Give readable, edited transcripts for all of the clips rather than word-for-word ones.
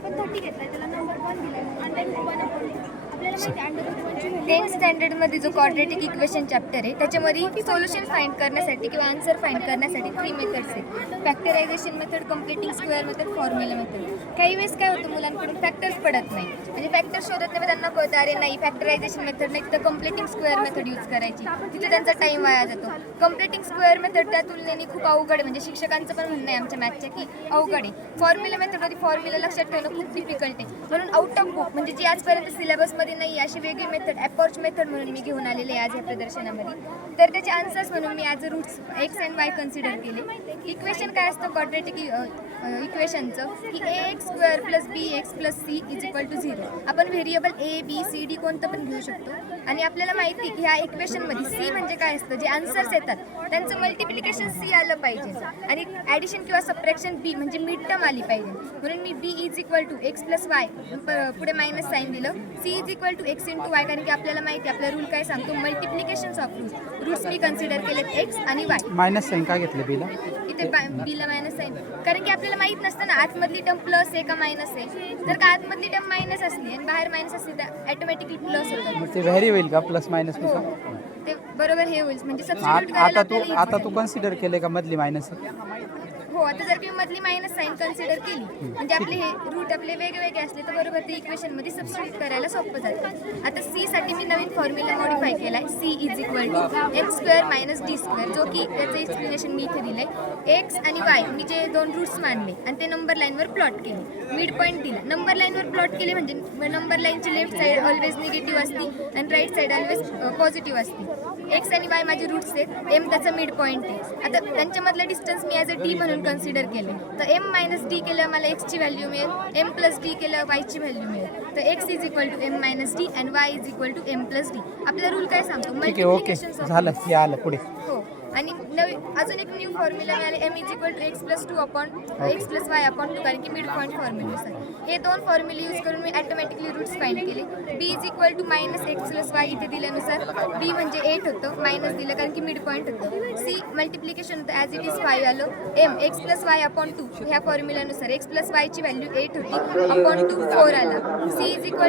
आपण 30 घेतलाय त्याला नंबर 1 दिलाय अंडर रूट 1 आपल्याला माहिती अंडर रूट 1 ची 10th स्टँडर्डमध्ये जो क्वाड्रेटिक इक्वेशन चॅप्टर आहे त्याच्यामध्ये सोल्युशन फाइंड करण्यासाठी किंवा आन्सर फाइंड करण्यासाठी 3 मेथड्स आहेत. Factorisation method, completing square method, formula method. काही वेळेस काय होतं मुलांकडून फॅक्टर्स पडत नाही, म्हणजे फॅक्टर शोधत नाही, त्यांना कळतं अरे नाही फॅक्टरायझेशन मेथड नाही तर कम्प्लिटिंग स्क्वेअर मेथड यूज करायची, तिथे त्यांचा टाईम वाया जातो. कम्प्लिटिंग स्क्वेअर मेथड त्या तुलनेने खूप अवघड आहे, म्हणजे शिक्षकांचं पण म्हणणं आहे आमच्या मॅथच्या की अवघड आहे. फॉर्म्युला मेथडमध्ये फॉर्म्युला लक्षात ठेवणं खूप डिफिकल्ट आहे, म्हणून आउट ऑफ बुक म्हणजे जी आजपर्यंत सिलेबसमध्ये नाही अशी वेगळी मेथड अप्रोच मेथड म्हणून मी घेऊन आलेले आहे आज या प्रदर्शनामध्ये. तर त्याचे आन्सर्स म्हणून मी as a roots x and y consider केले. इक्वेशन काय असतं क्वाड्रेटिक इक्वेशनचं की ax² + bx + c = 0. आपण variable a b c d कोणतं पण घेऊ शकतो आणि आपल्याला माहिती की ह्या इक्वेशनमध्ये c म्हणजे काय असतं, जे आन्सर्स येतात त्यांचं मल्टिप्लिकेशन c आलं पाहिजे आणि ॲडिशन किंवा सबट्रॅक्शन b म्हणजे मिड टर्म आली पाहिजे. म्हणून मी b = x + y पुढे मायनस साईन दिलं, c = x × y, कारण की आपल्याला माहिती आपला रूल काय सांगतो मल्टिप्लिकेशन ऑफ रूट्स मी कन्सिडर केलेत x आणि y. मायनस साईन का घेतलं बीला? इथे बीला मायनस साईन कारण की आपल्याला माहित नसतं ना आतमधली टर्म प्लस आहे का मायनस आहे. जर का आतमधली टर्म मायनस असली आणि बाहेर मायनस असली तर ऑटोमॅटिकली प्लस होतं. मग ते व्हॅरी होईल का प्लस मायनस नुसार? ते बरोबर हे होईल म्हणजे सबस्टिट्यूट आता तू कन्सिडर केले का मधली मायनस? हो, आता जर तुम्ही मधली मायनस साईन कन्सिडर केली म्हणजे आपले हे रूट आपले वेगवेगळे असले तर बरोबर ते इक्वेशनमध्ये सबस्टिट्यूट करायला सोपं जातं. आता सी साठी मी नवीन फॉर्म्युला मॉडिफाय केला आहे, c = x² - d², जो की याचं एक्सप्लेनेशन मी इथे दिलं आहे. एक्स आणि वाय मी जे 2 रूट्स मानले आणि ते नंबर लाईनवर प्लॉट केले, मिड पॉईंट दिला. नंबर लाईनवर प्लॉट केले म्हणजे नंबर लाईनची लेफ्ट साईड ऑलवेज निगेटिव्ह असते आणि राईट साईड ऑलवेज पॉझिटिव्ह असते. एक्स आणि वाय माझे रूट्स आहेत, एम त्याचा मिड पॉईंट आहे. आता त्यांच्यामधलं डिस्टन्स मी ॲज अ डी म्हणून कन्सिडर केले, तर m - d केलं मला एक्सची व्हॅल्यू मिळेल, m + d केलं वायची व्हॅल्यू मिळेल. तर x = m - d and y = m + d. आपला रूल काय सांगतो ठीक आहे, ओके झालं, हे आलं पुढे. हो, आणि अजून एक न्यू फॉर्म्युला मिळाले, m = x + 2 x + y 2, कारण की मिड पॉईंट फॉर्म्युलेनुसार. हे 2 फॉर्म्युले यूज करून मी ऑटोमॅटिकली रूट्स फाइंड केले. b = -x + y इथे दिल्यानुसार b म्हणजे 8 होतं, मायनस दिलं कारण की मिड पॉईंट होतं. c मल्टिप्लिकेशन होतं ॲज इट इज 5 आलं. m x + y 2 ह्या फॉर्म्युल्यानुसार x + y ची व्हॅल्यू 8 होती, अपॉन 2 4 आला. c = m²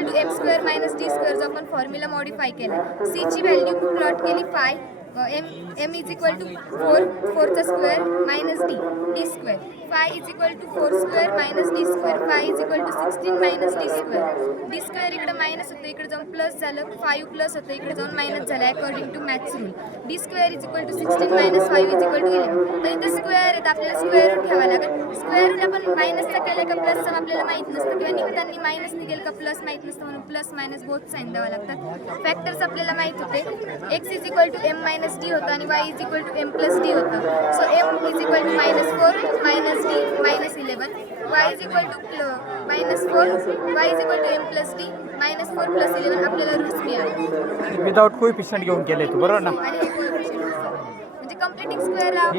- d² जो आपण फॉर्म्युला मॉडिफाय केला, c ची व्हॅल्यू प्लॉट केली 5. m = 4, 4चा square - d, d². 5 = 4² - d². 5 = 16 - d². d² इकडे मायनस होतं, इकडे जाऊन प्लस झालं, 5 प्लस होतं, इकडे जाऊन मायनस झालं according to maths rule. d² = 16 - 5 = 11. तर इथं स्क्वेअर आहेत, आपल्याला स्क्वेअर रूट ठेवावं लागेल. स्क्वेअर रूट आपण मायनसचा केलं का प्लसचा आपल्याला माहीत नसतं, किंवा निघताना मायनस निघेल का प्लस माहीत नसतं, म्हणून प्लस मायनस बोथ साईन द्यावं लागतात. फॅक्टर्स आपल्याला माहीत होते, x = m - d होतं आणि y = m + d होतं. So m = -4 - d - 11, y = -4 y = m + d -4 + 11 आपल्याला रूट्स मिळाले. विदाउट कोएफिशियंट घेऊन केले तू, बरोबर ना? आणि हे कोएफिशियंट म्हणजे कम्प्लिटिंग स्क्वेअरला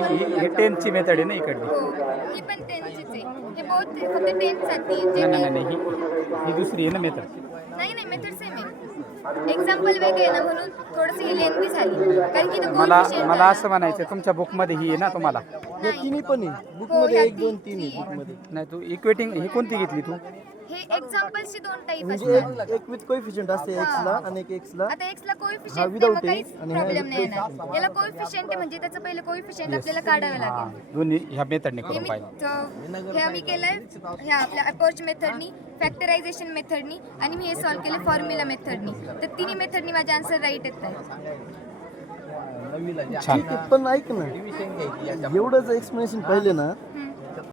ही 10th ची मेथड आहे ना इकडली? हो, ही पण 10th आहे. हे बोथ फक्त 10th साठी जे नाही ही दुसरी आहे ना मेथड? नाही मेथड सेम आहे. एक्झाम्पल वेगळे आहे ना, म्हणून थोडंसं ही लेंथी झाली, कारण की मला असं म्हणायचं तुमच्या बुकमध्ये ही आहे ना तुम्हाला? या तिन्ही पण आहे बुक हो, मध्ये, ह्या 1 2 3 ती- आहे बुक मध्ये. नाही, तू इक्वेटिंग ही कोणती घेतली तू? हे एक्झाम्पल्सचे 2 टाईप म्हणजे असतात. एक विथ कोएफिशियंट असते x ला आणि एक x ला. आता एक्स ला हा, कोएफिशियंट without मग काहीच आहे आणि हा प्रॉब्लेम नाही with येणार. coefficient. याला कोएफिशियंट आहे म्हणजे त्याचं पहिलं कोएफिशियंट आपल्याला काढावं लागेल. दोन्ही ह्या मेथडने हे करून मी पाहिजे. हे आम्ही केलंय ह्या आपल्या अप्रोच मेथडनी, फॅक्टरायझेशन मेथडनी आणि मी हे सॉल्व्ह केलं फॉर्म्युला मेथडनी. तर तिन्ही मेथडनी माझे आन्सर राईट येत आहेत. छान. ठीक आहे, पण ऐक ना, एवढंच एक्सप्लेनेशन पाहिले ना